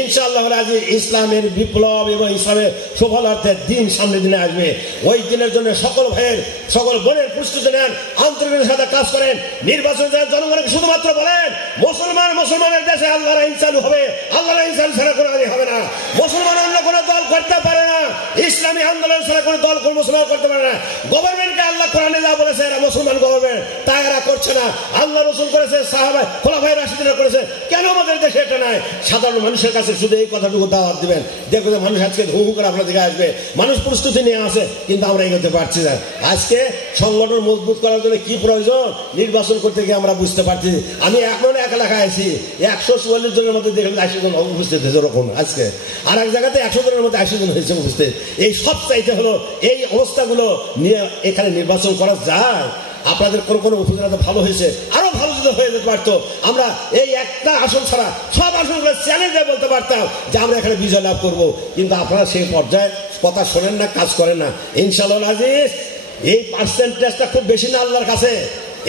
ইনশাআল্লাহ রাজি ইসলামের বিপ্লব এবং ইসলামের সফলতার দিন সামনে দিনে আসবে। ওই দিনের জন্য সকল ভাইয়ের সকল বোনের প্রস্তুতি নেন, আন্তরিকতার সাথে কাজ করেন। নির্বাচন জনগণকে শুধুমাত্র বলেন মুসলমানের দেশে আল্লাহর আইন চালু হবে, আল্লাহর আইন চালু ছাড়া কোনো আইন হবে না। মুসলমান অন্য কোনো দল করতে পারে না, ইসলামী আন্দোলন ছাড়া কোনো দল কোন মুসলমান করতে পারে না। গভর্নমেন্টকে আল্লাহ কোরআনে যা বলেছে এরা মুসলমান গভর্নমেন্ট, তা এরা করছে না। আল্লাহ রাসূল করেছে, সাহাবা খোলাফায়ে রাশিদিনরা করেছে, কেন আমাদের দেশে এটা নাই? সাধারণ মানুষের কাছে শুধু এই কথাটুকু দাওয়াত দিবেন, দেখো যে মানুষ আজকে হু হু করে আপনার দিকে আসবে, মানুষ প্রস্তুতি নিয়ে আসে, কিন্তু আমরা এগোতে পারছি না। আজকে সংগঠন মজবুত করার জন্য কি প্রয়োজন নির্বাচন করতে গিয়ে আমরা বুঝতে পারছি। আমি এখন এক এলাকায় আছি, 144 জনের মধ্যে দেখলাম 80 জন উপস্থিত হয়েছে ওরকম, আজকে আর এক জায়গাতে 100 জনের মধ্যে 80 জন হয়েছে উপস্থিত। এই সব চাইতে হলো এই অবস্থাগুলো নিয়ে এখানে নির্বাচন করা যায়। আপনাদের কোন কোন উপজেলাতে ভালো হয়েছে, আরো ভালো যদি হয়ে যেতে পারতো, আমরা এই একটা আসন ছাড়া সব আসনগুলো চ্যালেঞ্জে বলতে পারতাম যে আমরা এখানে বিজয় লাভ করবো। কিন্তু আপনারা সেই পর্যায়ে কথা শোনেন না, কাজ করেন না। ইনশাআল্লাহ আজিজ এই পার্সেন্টেজটা খুব বেশি না আল্লাহর কাছে।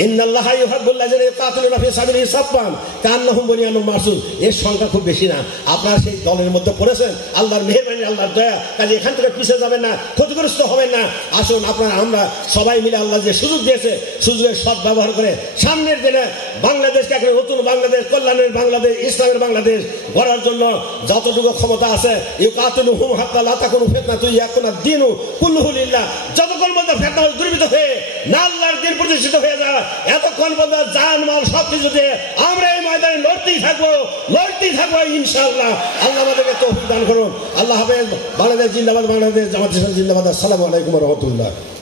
ইন্নাল্লাহা ইউহিব্বুল্লাযিনা ইউকাতিলুনা ফি সাবিলিহি সাফফান কান্নাহুম বুনিয়ানুম মারসুস, এর সংখ্যা খুব বেশি না। আপনারা সেই দলের মধ্যে পড়েছেন, আল্লাহর মেহেরবানি, আল্লাহর দয়া, কাজে এখান থেকে পিছিয়ে যাবেন না, ক্ষতিগ্রস্ত হবেন না। আসুন আমরা সবাই মিলে আল্লাহ যে সুযোগ দিয়েছে, সুযোগের সৎ ব্যবহার করে সামনের দিনে বাংলাদেশকে একটা নতুন বাংলাদেশ, কল্যাণের বাংলাদেশ, ইসলামের বাংলাদেশ গড়ার জন্য যতটুকু ক্ষমতা আছে, ইউকাতিলুহুম হাত্তা লা তাকুনু ফিতনাতুন ইয়াকুনা দ্বীনু কুল্লুহু লিল্লাহ, যতক্ষণ পর্যন্ত ফিতনা দুর্বৃত্ত হয়ে না আল্লাহর দ্বীন প্রতিষ্ঠিত হয়ে যায়, এতক্ষণ পর্যন্ত জান মাল সবকিছু দিয়ে আমরা এই ময়দানে লড়তেই থাকবো ইনশাআল্লাহ। আল্লাহ আমাদেরকে তৌফিক দান করুন। আল্লাহ হাফেজ। বাংলাদেশ জিন্দাবাদ, বাংলাদেশ জামাত ইসলামী জিন্দাবাদ। আসসালামু আলাইকুম ওয়া রাহমাতুল্লাহ।